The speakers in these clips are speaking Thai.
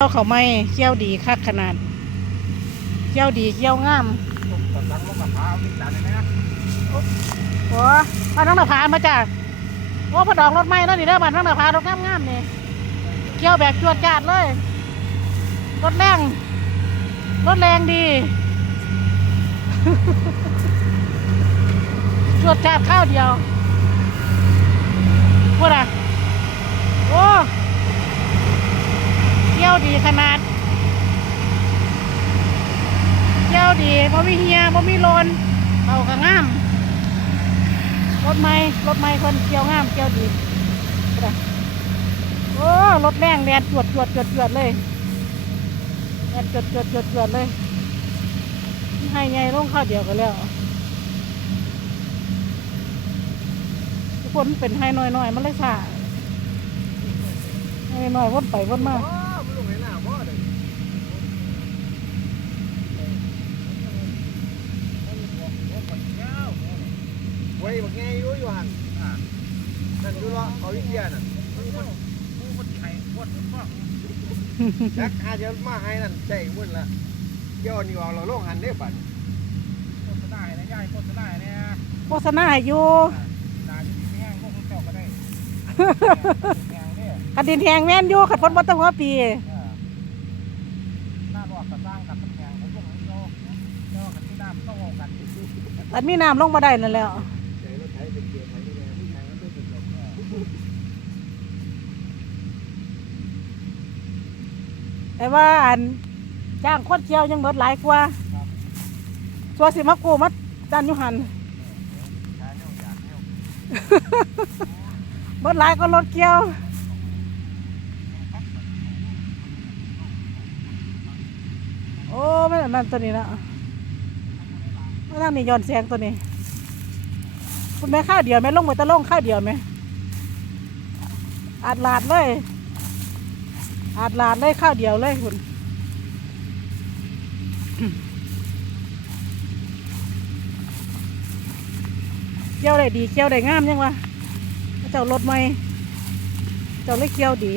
เจ้าเขาไม่เกี้ยวดีคักขนาดเกี้ยวดีเกี้ยวงามตอนหลังลงมะพร้าวนี่จานเลยนะโอ้มาทั้งหน้าผามาจากโอ้พอดอกรถไม้แล้วนี่เด้อบ้านทั้งหน้าผารถงามงามๆนี่เกี้ยวแบบจวดจาดเลย รถแรงรถแรงดีจวดจาดข้าวเดียวพูดอะ โอ้เกี้ยวดีขนาด เกี้ยวดีบ่มีเฮียบ่มีโลนเอากระงามรถไม้รถไม้คนเกี่ยวงามเกี่ยวดีโอ้รถแรงแดดจวดจวดจวดจวดเลยแดดจวดจวดจวดจวดเลยให้ไงลงข้าวเดียวกันแล้วทุกคนเป็นให้น้อยๆมันเลยค่ะให้น้อยวนไปวนมา โอ้มันลงในหน้าบ่เลยไว้บักแง่อยู่อยู่หันนั่นอยู่รอเขาอีเดียน่ะจักอาจจะมาให้นั่นใจมุ่นละย้อนอยู่เอาเราลงหันได้บัดโฆษณาให้นะยายโฆษณาให้เนี่ยโฆษณาให้อยู่นาจะมีแห้งพวกคุณเจ้าก็ได้แห้งเนี่ยขัดดินแหงแม่นอยู่ขัดฝนบ่ต้องหัวปีหน้าบอกกระสร้างกับตำแหน่งของพวกนี้เจ้าเจ้ากับที่น้ำต้องเอากัน อันมีน้ำลงมาได้นั่นแหล้ว ใจรถไถเป็นเกียร์ไถเป็นแรงผู้ชายมันต้องเป็นลม แต่ว่าอันจ้างคนเกี่ยวยังเบิดหลายกว่าชัวสิมากูมาดันอยู่หันชาเนี่ยอยากเนี่ยเบิดหลายก็รถเกี่ยวโอ้ไม่นอันนั่นตัวนี้นะไม่นั่งนี่ย้อนแสงตัวนี้ คุณแม่ข้าวเดียวไหมลงไปตะลงข้าวเดียวไหมอาดลาดเลย อาดลาดเลยข้าวเดียวเลยคุณเกี่ยวได้ดีเกี่ยวได้งามยังวะเจ้ารถไหมเจ้าเลยเกี่ยวดี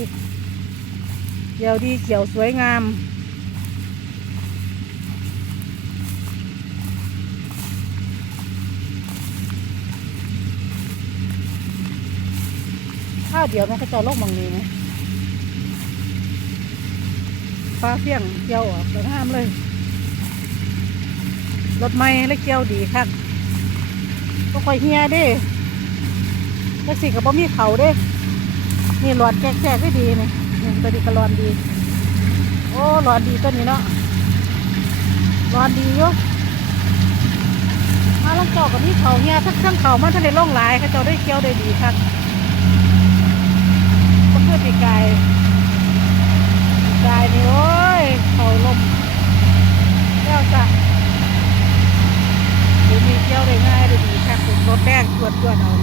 เกี่ยวดีเกี่ยวสวยงามข้าวเดียวแม่เขาจ้าลงบางนี้ไหม ฟ้าเฟี้ยงเกี่ยวออกแต่ห้ามเลย รถไม่และเกี่ยวดีครับก็ค่อยเฮียเด้แท็กซี่กับบ่มีเขาเด้ นี่หลอดแจกๆได้ดีนี่นี่ตัวนี้ก็หลอดดี โอ้หลอดดีตัวนี้เนาะหลอดดีอยู่มาลองเจาะกับนี่เขาเฮียทั้งทั้งเขามาทั้งในร่องหลายเขาเจ้าได้เกี่ยวได้ดีครับ ก็เพื่อปีกายปีกายนี่โอ้ยเขาลมแล้วจ้ะดีมีเกี่ยวได้ง่ายได้ดีค่ะรถ แป้งตรวจตรวจเอา